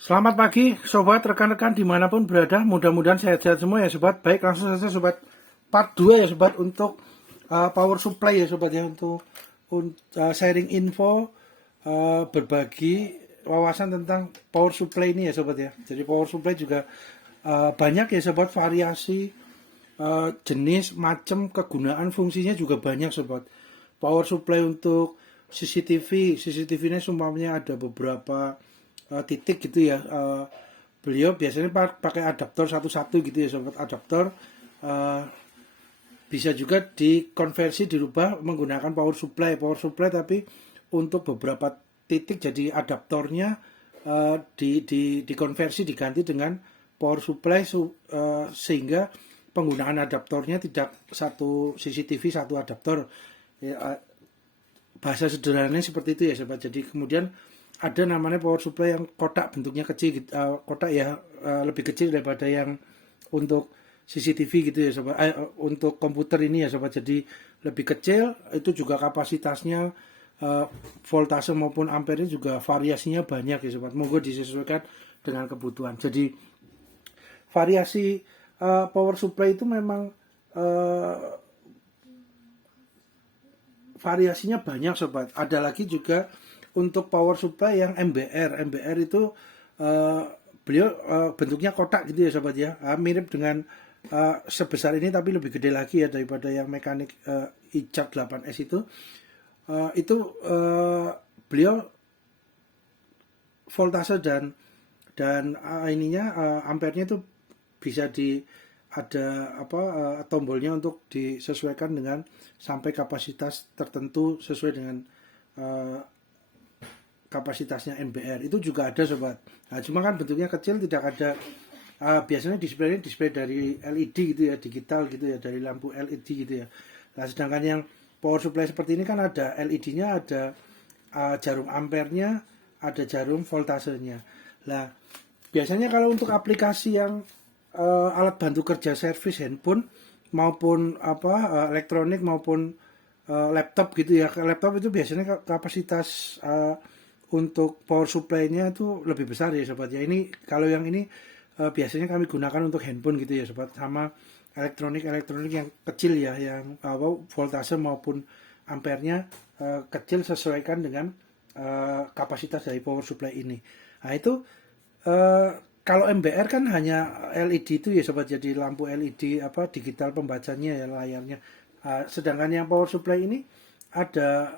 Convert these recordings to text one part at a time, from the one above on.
Selamat pagi sobat, rekan-rekan dimanapun berada, mudah-mudahan sehat-sehat semua ya sobat. Baik, langsung saja sobat, part 2 ya sobat, untuk power supply ya sobat ya, untuk sharing info, berbagi wawasan tentang power supply ini ya sobat ya. Jadi power supply juga banyak ya sobat, variasi, jenis, macam, kegunaan, fungsinya juga banyak sobat. Power supply untuk CCTV ini sumpahnya ada beberapa titik gitu ya. Beliau biasanya pakai adaptor satu-satu gitu ya sobat. Adaptor uh, bisa juga dikonversi, dirubah menggunakan power supply tapi untuk beberapa titik jadi adaptornya dikonversi, diganti dengan power supply, sehingga penggunaan adaptornya tidak satu CCTV satu adaptor ya. Bahasa sederhananya seperti itu ya sobat. Jadi kemudian ada namanya power supply yang kotak, bentuknya kecil, kotak ya, lebih kecil daripada yang untuk CCTV gitu ya sobat, untuk komputer ini ya sobat. Jadi lebih kecil, itu juga kapasitasnya, voltase maupun ampere juga variasinya banyak ya sobat. Monggo disesuaikan dengan kebutuhan. Jadi variasi power supply itu memang variasinya banyak sobat. Ada lagi juga untuk power supply yang MBR. MBR itu uh, beliau bentuknya kotak gitu ya sobat ya. Mirip dengan sebesar ini tapi lebih gede lagi ya daripada yang mekanik iCharge 8S itu. Itu beliau voltase dan ininya, ampernya itu bisa ada apa, tombolnya untuk disesuaikan dengan sampai kapasitas tertentu sesuai dengan uh, kapasitasnya MBR. Itu juga ada sobat. Nah, cuma kan bentuknya kecil, tidak ada, biasanya display dari LED gitu ya, digital gitu ya, dari lampu LED gitu ya. Nah, sedangkan yang power supply seperti ini kan ada LED-nya, ada jarum ampernya, ada jarum voltasenya. Nah, biasanya kalau untuk aplikasi yang alat bantu kerja servis handphone maupun elektronik maupun laptop gitu ya. Laptop itu biasanya kapasitas untuk power supply-nya itu lebih besar ya sobat ya. Ini kalau yang ini biasanya kami gunakan untuk handphone gitu ya sobat, sama elektronik yang kecil ya, yang voltase maupun ampernya kecil, sesuaikan dengan kapasitas dari power supply ini. Nah itu, kalau MBR kan hanya LED itu ya sobat, jadi lampu LED digital pembacanya ya layarnya. Sedangkan yang power supply ini ada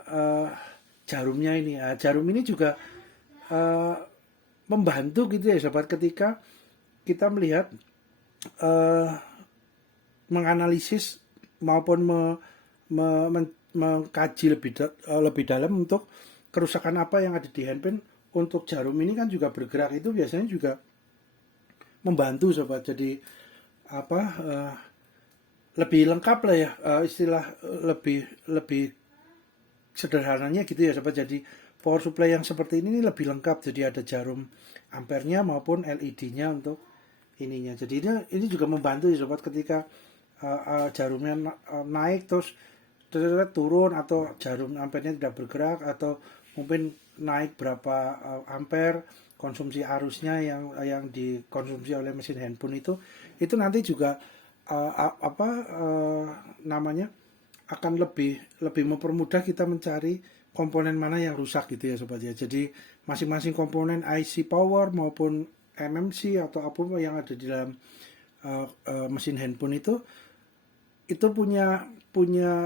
jarumnya ini. Jarum ini juga uh, membantu gitu ya sobat, ketika kita melihat, uh, menganalisis maupun mengkaji lebih dalam untuk kerusakan apa yang ada di handphone. Untuk jarum ini kan juga bergerak, itu biasanya juga membantu sobat. Jadi apa, lebih lengkap lah ya, istilah lebih lebih sederhananya gitu ya sobat. Jadi power supply yang seperti ini lebih lengkap, jadi ada jarum ampernya maupun LED-nya untuk ininya. Jadi ini juga membantu ya sobat, ketika jarumnya naik terus turun, atau jarum ampernya tidak bergerak, atau mungkin naik berapa ampere konsumsi arusnya yang dikonsumsi oleh mesin handphone itu nanti juga namanya akan lebih lebih mempermudah kita mencari komponen mana yang rusak gitu ya sobat ya. Jadi masing-masing komponen IC power maupun MMC atau apapun yang ada di dalam mesin handphone itu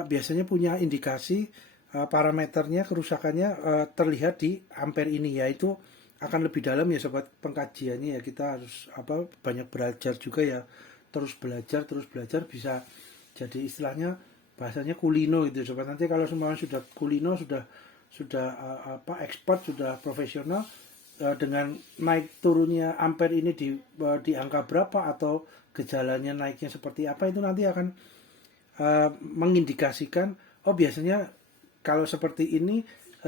biasanya punya indikasi, parameternya, kerusakannya terlihat di ampere ini, yaitu akan lebih dalam ya sobat pengkajiannya ya. Kita harus banyak belajar juga ya, terus belajar bisa jadi istilahnya bahasanya kulino gitu sobat. Nanti kalau semua sudah kulino, sudah expert, sudah profesional, dengan naik turunnya ampere ini di angka berapa, atau gejalanya naiknya seperti apa, itu nanti akan mengindikasikan, oh biasanya kalau seperti ini,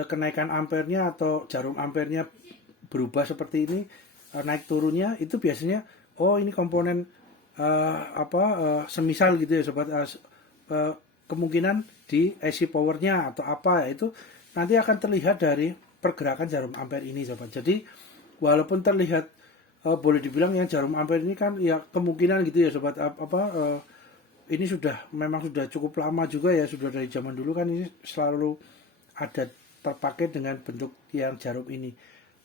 kenaikan ampernya atau jarum ampernya berubah seperti ini, naik turunnya itu biasanya, oh ini komponen semisal gitu ya sobat, kemungkinan di IC powernya atau apa, itu nanti akan terlihat dari pergerakan jarum ampere ini sobat. Jadi walaupun terlihat boleh dibilang yang jarum ampere ini kan ya kemungkinan gitu ya sobat, ini memang sudah cukup lama juga ya, sudah dari zaman dulu kan ini selalu ada terpakai dengan bentuk yang jarum ini.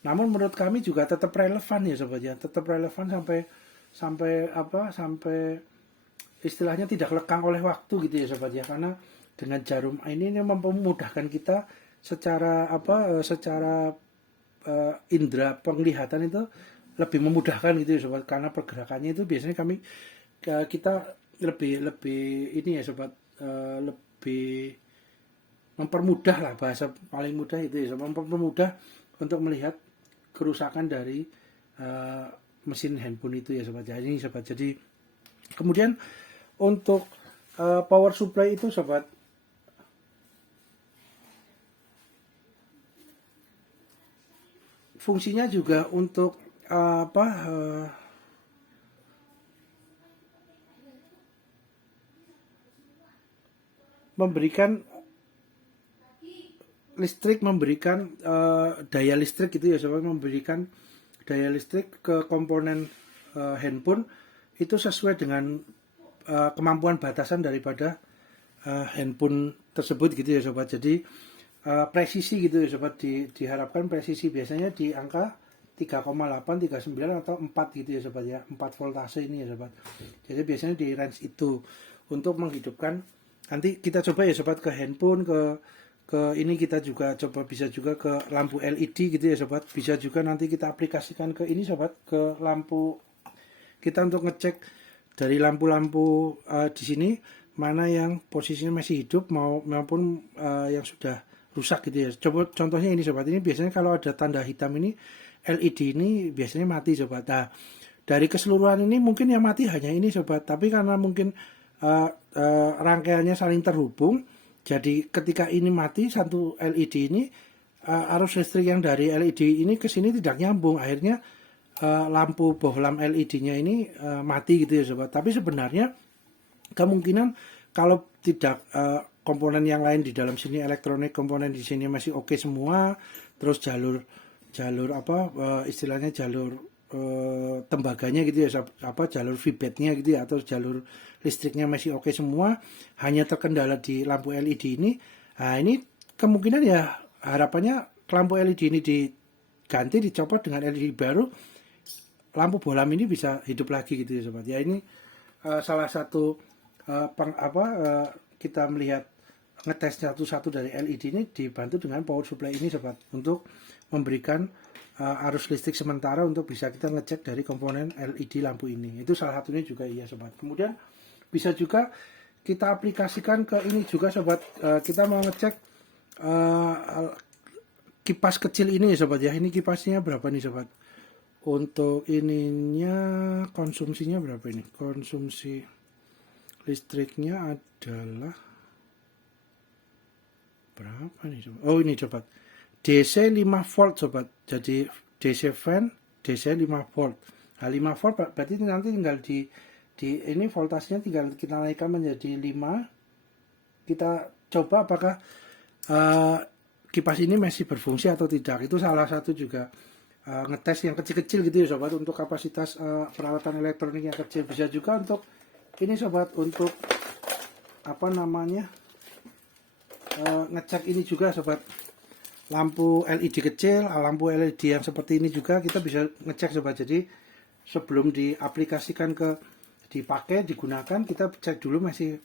Namun menurut kami juga tetap relevan ya sobat ya, tetap relevan sampai sampai istilahnya tidak lekang oleh waktu gitu ya sobat ya, karena dengan jarum ini memudahkan kita secara indera penglihatan itu lebih memudahkan gitu ya sobat, karena pergerakannya itu biasanya kita lebih ini ya sobat, lebih mempermudah lah, bahasa paling mudah itu ya sobat, mempermudah untuk melihat kerusakan dari mesin handphone itu ya sobat. Jadi sobat, jadi kemudian untuk power supply itu sobat, fungsinya juga untuk memberikan listrik, memberikan daya listrik gitu ya sobat, memberikan daya listrik ke komponen handphone itu sesuai dengan kemampuan batasan daripada handphone tersebut gitu ya sobat. Jadi presisi gitu ya sobat, diharapkan presisi biasanya di angka 3,8, 39 atau 4 gitu ya sobat ya, 4 voltase ini ya sobat. Jadi biasanya di range itu untuk menghidupkan. Nanti kita coba ya sobat ke handphone, ke ini kita juga coba, bisa juga ke lampu LED gitu ya sobat, bisa juga nanti kita aplikasikan ke ini sobat, ke lampu kita untuk ngecek dari lampu-lampu di sini mana yang posisinya masih hidup maupun yang sudah rusak gitu ya. Coba contohnya ini sobat, ini biasanya kalau ada tanda hitam ini LED ini biasanya mati sobat. Nah, dari keseluruhan ini mungkin yang mati hanya ini sobat, tapi karena mungkin rangkaiannya saling terhubung, jadi ketika ini mati satu LED ini, arus listrik yang dari LED ini ke sini tidak nyambung, akhirnya lampu bohlam LED-nya ini mati gitu ya sobat. Tapi sebenarnya kemungkinan kalau tidak komponen yang lain di dalam sini, elektronik komponen di sini masih oke semua, terus jalur istilahnya jalur tembaganya gitu ya, jalur feedbacknya gitu ya, atau jalur listriknya masih oke semua, hanya terkendala di lampu LED ini. Nah, ini kemungkinan ya harapannya lampu LED ini diganti, dicopot dengan LED baru, lampu bohlam ini bisa hidup lagi gitu ya sobat ya. Ini salah satu kita melihat ngetes satu-satu dari LED ini dibantu dengan power supply ini sobat, untuk memberikan arus listrik sementara untuk bisa kita ngecek dari komponen LED lampu ini. Itu salah satunya juga iya sobat. Kemudian bisa juga kita aplikasikan ke ini juga sobat, kita mau ngecek kipas kecil ini ya sobat ya. Ini kipasnya berapa nih sobat, untuk ininya konsumsinya berapa ini, konsumsi listriknya adalah berapa nih sobat. Oh ini sobat, DC 5 volt sobat. Jadi DC fan, DC 5 volt. Nah 5 volt berarti nanti tinggal di ini voltasenya tinggal kita naikkan menjadi 5. Kita coba apakah kipas ini masih berfungsi atau tidak. Itu salah satu juga ngetes yang kecil-kecil gitu ya sobat, untuk kapasitas peralatan elektronik yang kecil. Bisa juga untuk ini sobat, untuk ngecek ini juga sobat, lampu LED kecil, lampu LED yang seperti ini juga kita bisa ngecek sobat. Jadi sebelum diaplikasikan dipakai, digunakan, kita cek dulu masih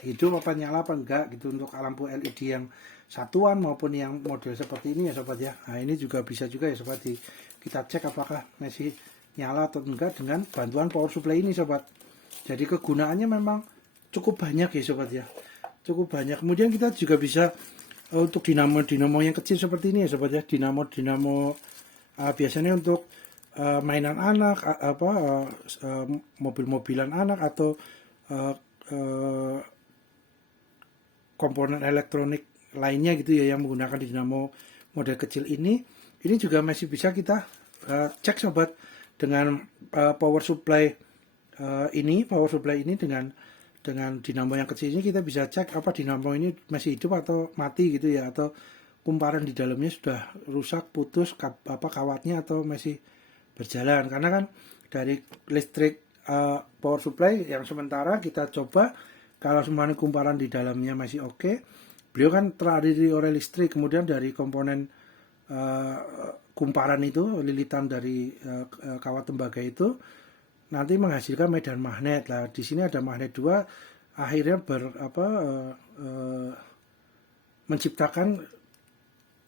hidup apa, nyala apa enggak gitu, untuk lampu LED yang satuan maupun yang model seperti ini ya sobat ya. Nah ini juga bisa juga ya sobat, kita cek apakah masih nyala atau enggak dengan bantuan power supply ini sobat. Jadi kegunaannya memang cukup banyak ya sobat ya, cukup banyak. Kemudian kita juga bisa untuk dinamo yang kecil seperti ini ya sobat ya, dinamo biasanya untuk mainan anak, mobil-mobilan anak, atau komponen elektronik lainnya gitu ya yang menggunakan dinamo model kecil ini juga masih bisa kita cek sobat dengan power supply ini, dengan dinamo yang kecil ini kita bisa cek apa dinamo ini masih hidup atau mati gitu ya, atau kumparan di dalamnya sudah rusak, putus, kawatnya atau masih berjalan. Karena kan dari listrik power supply yang sementara kita coba, kalau semuanya kumparan di dalamnya masih oke, beliau kan teraliri oleh listrik, kemudian dari komponen kumparan itu, lilitan dari kawat tembaga itu nanti menghasilkan medan magnet. Lah di sini ada magnet dua, akhirnya menciptakan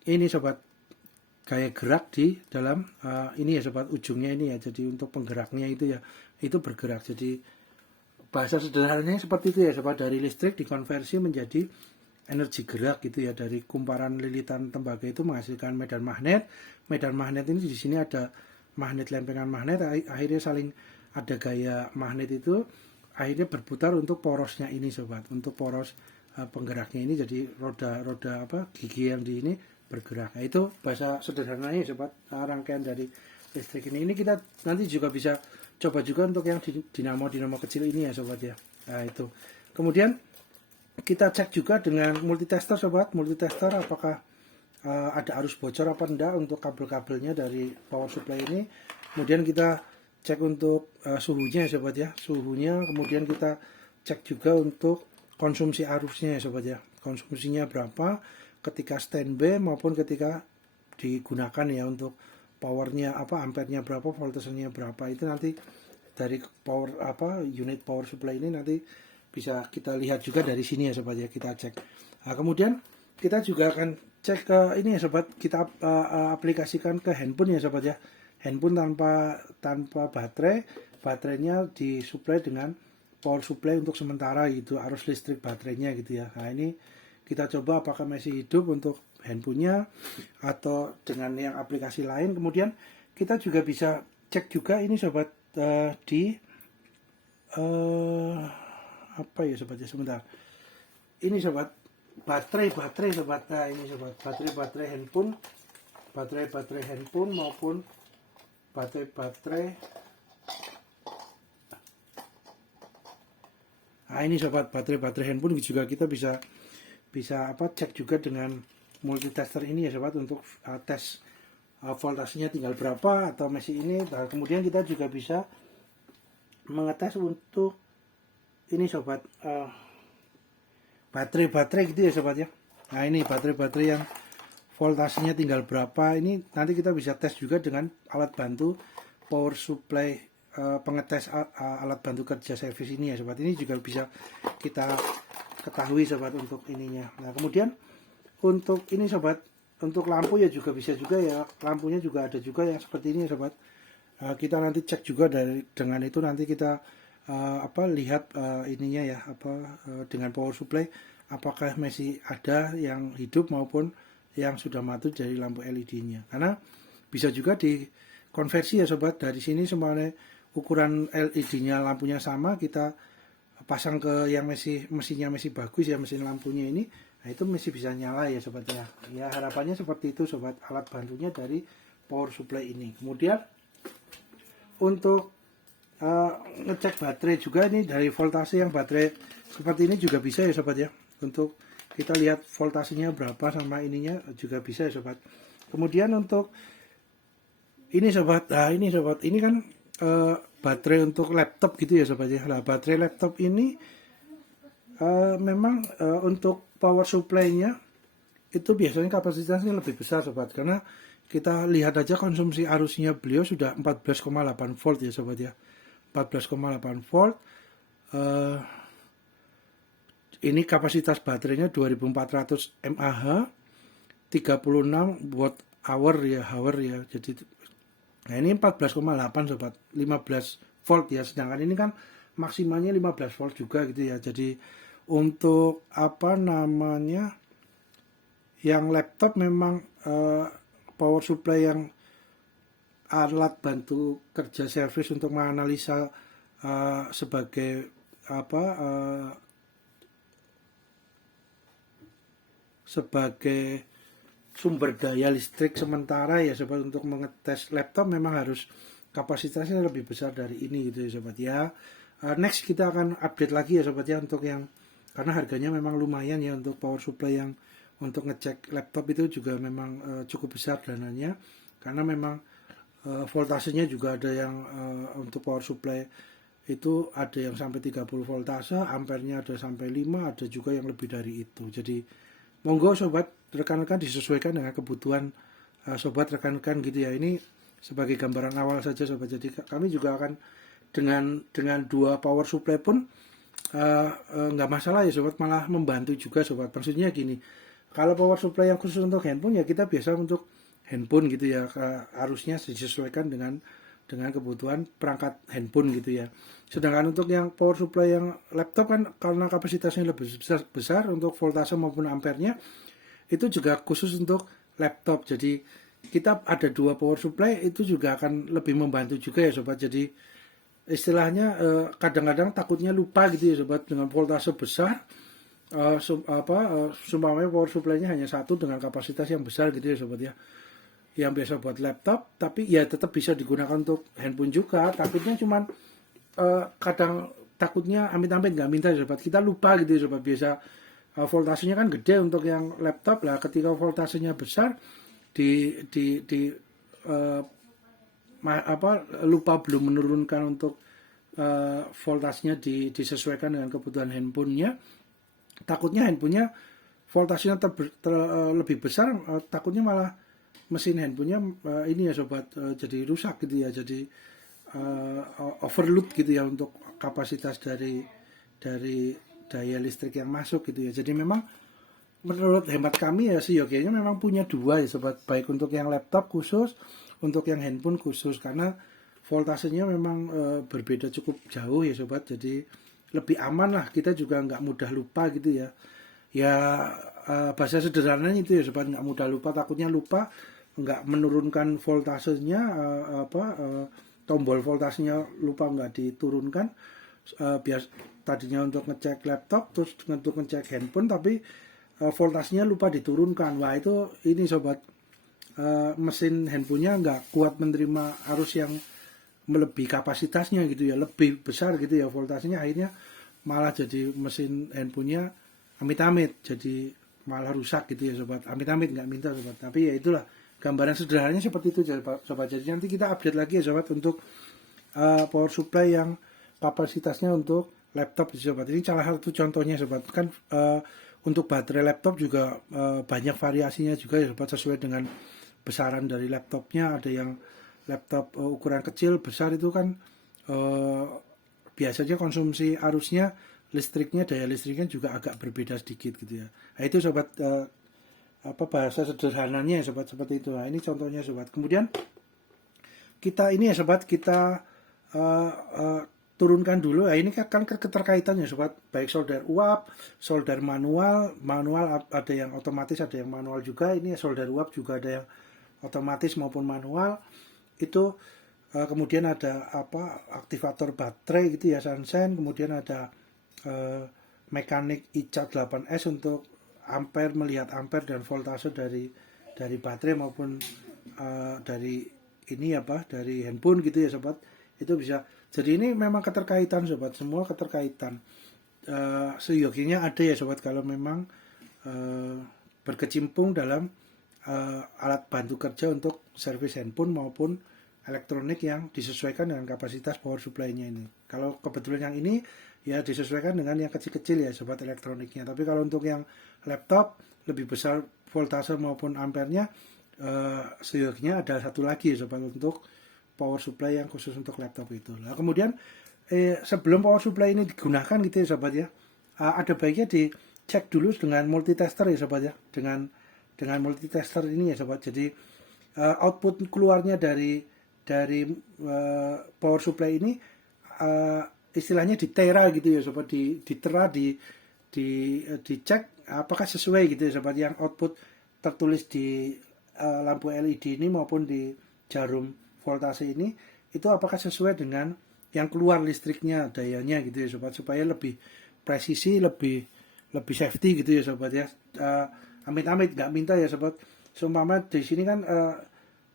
ini sobat, gaya gerak di dalam ini ya sobat, ujungnya ini ya. Jadi untuk penggeraknya itu ya, itu bergerak. Jadi bahasa sederhananya seperti itu ya sobat, dari listrik dikonversi menjadi energi gerak gitu ya. Dari kumparan lilitan tembaga itu menghasilkan medan magnet. Medan magnet ini di sini ada magnet, lempengan magnet, akhirnya saling ada gaya magnet itu, akhirnya berputar untuk porosnya ini sobat, untuk poros penggeraknya ini. Jadi roda gigi yang di ini bergerak. Nah, itu bahasa sederhananya sobat, rangkaian dari listrik ini. Ini kita nanti juga bisa coba juga untuk yang dinamo kecil ini ya sobat ya. Nah itu. Kemudian kita cek juga dengan multitester sobat. Multitester apakah ada arus bocor apa enggak untuk kabel-kabelnya dari power supply ini. Kemudian kita cek untuk suhunya ya sobat ya. Suhunya, kemudian kita cek juga untuk konsumsi arusnya ya sobat ya. Konsumsinya berapa ketika standby maupun ketika digunakan ya, untuk powernya ampernya berapa, voltasenya berapa, itu nanti dari power unit power supply ini nanti bisa kita lihat juga dari sini ya sobat ya, kita cek. Nah, kemudian kita juga akan cek ke ini ya sobat, kita aplikasikan ke handphone ya sobat ya. Handphone tanpa baterainya disuplai dengan power supply untuk sementara gitu, arus listrik baterainya gitu ya. Nah ini kita coba apakah masih hidup untuk handphonenya atau dengan yang aplikasi lain. Kemudian kita juga bisa cek juga ini sobat di apa ya sobat ya, sebentar. Ini sobat, baterai sobat. Nah ini sobat, baterai handphone maupun baterai. Nah ini sobat, baterai handphone juga kita bisa cek juga dengan multitester ini ya sobat, untuk tes voltasenya tinggal berapa atau masih ini. Nah, kemudian kita juga bisa mengetes untuk ini sobat, baterai gitu ya sobat ya. Nah ini baterai yang voltasenya tinggal berapa, ini nanti kita bisa tes juga dengan alat bantu power supply, pengetes alat bantu kerja servis ini ya sobat. Ini juga bisa kita ketahui sobat untuk ininya. Nah kemudian untuk ini sobat, untuk lampu ya juga bisa juga ya, lampunya juga ada juga yang seperti ini ya sobat. Kita nanti cek juga dengan itu, nanti kita lihat ininya ya, dengan power supply apakah masih ada yang hidup maupun yang sudah mati dari lampu LED-nya. Karena bisa juga dikonversi ya sobat, dari sini semuanya ukuran LED-nya lampunya sama, kita pasang ke yang mesinnya masih bagus ya, mesin lampunya ini, nah itu masih bisa nyala ya sobat ya. Ya harapannya seperti itu sobat, alat bantunya dari power supply ini. Kemudian untuk ngecek baterai juga, ini dari voltase yang baterai seperti ini juga bisa ya sobat ya, untuk kita lihat voltasenya berapa sama ininya juga bisa ya sobat. Kemudian untuk ini sobat, nah ini sobat, ini kan baterai untuk laptop gitu ya sobat ya. Nah baterai laptop ini memang untuk power supply-nya itu biasanya kapasitasnya lebih besar sobat, karena kita lihat aja konsumsi arusnya beliau sudah 14,8 volt ya sobat ya, 14,8 volt. Ini kapasitas baterainya 2400 mAh, 36 watt hour ya, jadi nah ini 14,8 sobat, 15 volt ya, sedangkan ini kan maksimalnya 15 volt juga gitu ya. Jadi untuk yang laptop memang power supply yang alat bantu kerja servis untuk menganalisa sebagai sebagai sumber daya listrik sementara ya sobat, untuk mengetes laptop memang harus kapasitasnya lebih besar dari ini gitu ya sobat ya. Next kita akan update lagi ya sobat ya, untuk yang, karena harganya memang lumayan ya untuk power supply yang untuk ngecek laptop itu juga memang cukup besar dananya, karena memang voltasenya juga ada yang untuk power supply itu ada yang sampai 30 voltase, ampernya ada sampai 5, ada juga yang lebih dari itu. Jadi monggo sobat rekan-rekan disesuaikan dengan kebutuhan sobat rekan-rekan gitu ya. Ini sebagai gambaran awal saja sobat. Jadi kami juga akan dengan dua power supply pun nggak masalah ya sobat, malah membantu juga sobat. Maksudnya gini, kalau power supply yang khusus untuk handphone ya kita biasa untuk handphone gitu ya, harusnya disesuaikan dengan kebutuhan perangkat handphone gitu ya. Sedangkan untuk yang power supply yang laptop kan karena kapasitasnya lebih besar untuk voltase maupun ampernya itu juga khusus untuk laptop. Jadi kita ada dua power supply itu juga akan lebih membantu juga ya sobat. Jadi istilahnya kadang-kadang takutnya lupa gitu ya sobat, dengan voltase besar sumpamanya power supply-nya hanya satu dengan kapasitas yang besar gitu ya sobat ya, yang biasa buat laptop, tapi ya tetap bisa digunakan untuk handphone juga. Takutnya cuman kadang takutnya amit-amit nggak minta ya sobat, kita lupa gitu ya sobat. Biasa voltasenya kan gede untuk yang laptop lah, ketika voltasenya besar uh, lupa belum menurunkan untuk voltasenya disesuaikan dengan kebutuhan handphonenya, takutnya handphonenya voltasenya lebih besar, takutnya malah mesin handphonenya ini ya sobat, jadi rusak gitu ya, jadi overload gitu ya untuk kapasitas dari daya listrik yang masuk gitu ya. Jadi memang menurut hemat kami ya seyogianya memang punya dua ya sobat, baik untuk yang laptop khusus, untuk yang handphone khusus, karena voltasenya memang berbeda cukup jauh ya sobat. Jadi lebih aman lah, kita juga nggak mudah lupa gitu ya. Ya bahasa sederhananya itu ya sobat, nggak mudah lupa, takutnya lupa nggak menurunkan voltasenya, tombol voltasenya lupa nggak diturunkan, tadinya untuk ngecek laptop terus untuk ngecek handphone tapi voltasenya lupa diturunkan. Wah itu ini sobat, mesin handphonenya nggak kuat menerima arus yang melebihi kapasitasnya gitu ya, lebih besar gitu ya voltasenya, akhirnya malah jadi mesin handphonenya amit-amit jadi malah rusak gitu ya sobat. Amit-amit nggak minta sobat, tapi ya itulah gambaran sederhananya seperti itu sobat. Jadi nanti kita update lagi ya sobat untuk power supply yang kapasitasnya untuk laptop sobat. Ini salah satu contohnya sobat. Kan untuk baterai laptop juga banyak variasinya juga ya sobat, sesuai dengan besaran dari laptopnya. Ada yang laptop ukuran kecil, besar itu kan biasanya konsumsi arusnya, listriknya, daya listriknya juga agak berbeda sedikit gitu ya. Nah itu sobat, bahasa sederhananya ya sobat, seperti itu. Nah ini contohnya sobat. Kemudian kita ini ya sobat, kita turunkan dulu. Nah ini kan keterkaitannya sobat, baik solder uap, solder manual ada yang otomatis, ada yang manual juga. Ini solder uap juga ada yang otomatis maupun manual. Itu kemudian ada aktivator baterai gitu ya, Sansen. Kemudian ada mekanik ICA 8S untuk ampere, melihat ampere dan voltase dari baterai maupun dari dari handphone gitu ya sobat. Itu bisa. Jadi ini memang keterkaitan sobat, semua keterkaitan. Seyogianya ada ya sobat, kalau memang berkecimpung dalam alat bantu kerja untuk servis handphone maupun elektronik yang disesuaikan dengan kapasitas power supply-nya ini. Kalau kebetulan yang ini ya disesuaikan dengan yang kecil-kecil ya sobat, elektroniknya. Tapi kalau untuk yang laptop lebih besar voltase maupun ampernya, seyogianya ada satu lagi ya sobat untuk power supply yang khusus untuk laptop itu. Nah, kemudian sebelum power supply ini digunakan gitu ya sobat ya, ada baiknya dicek dulu dengan multitester ya sobat ya, dengan multitester ini ya sobat. Jadi output keluarnya dari power supply ini istilahnya ditera gitu ya sobat, ditera, dicek apakah sesuai gitu ya sobat, yang output tertulis di lampu LED ini maupun di jarum voltase ini, itu apakah sesuai dengan yang keluar listriknya, dayanya gitu ya sobat, supaya lebih presisi, lebih safety gitu ya sobat ya. Amit-amit nggak minta ya sobat. Seumpama di sini kan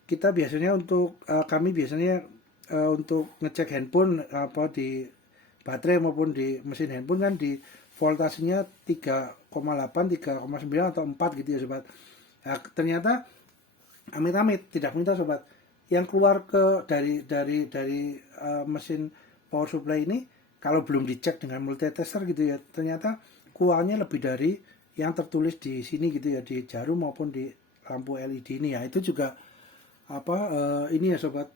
kita biasanya untuk kami biasanya untuk ngecek handphone di baterai maupun di mesin handphone kan di voltasenya 3,8, 3,9 atau 4 gitu ya sobat. Nah, ternyata amit-amit tidak minta sobat, yang keluar dari mesin power supply ini kalau belum dicek dengan multitester gitu ya, ternyata keluarnya lebih dari yang tertulis di sini gitu ya, di jarum maupun di lampu LED ini ya. Itu juga ini ya sobat,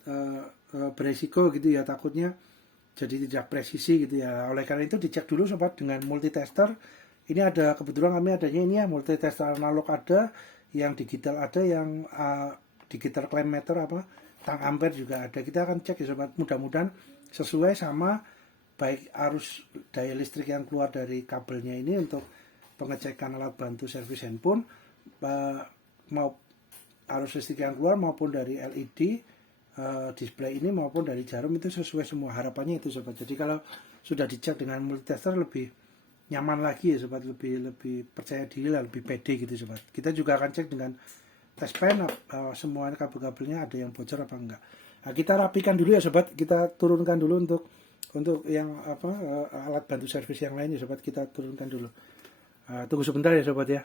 beresiko gitu ya, takutnya jadi tidak presisi gitu ya. Oleh karena itu dicek dulu sobat dengan multitester. Ini ada, kebetulan kami adanya ini ya, multitester analog ada, yang digital ada, yang digital clamp meter tang ampere juga ada. Kita akan cek ya sobat, mudah-mudahan sesuai sama baik arus daya listrik yang keluar dari kabelnya ini untuk pengecekan alat bantu servis handphone, mau arus listrik yang keluar maupun dari LED display ini maupun dari jarum itu sesuai semua, harapannya itu sobat. Jadi kalau sudah dicek dengan multitester lebih nyaman lagi ya sobat, lebih percaya diri lah, lebih pede gitu sobat. Kita juga akan cek dengan test pen semua kabel-kabelnya ada yang bocor apa enggak. Nah, kita rapikan dulu ya sobat, kita turunkan dulu untuk yang alat bantu servis yang lain ya sobat, kita turunkan dulu. Tunggu sebentar ya sobat ya.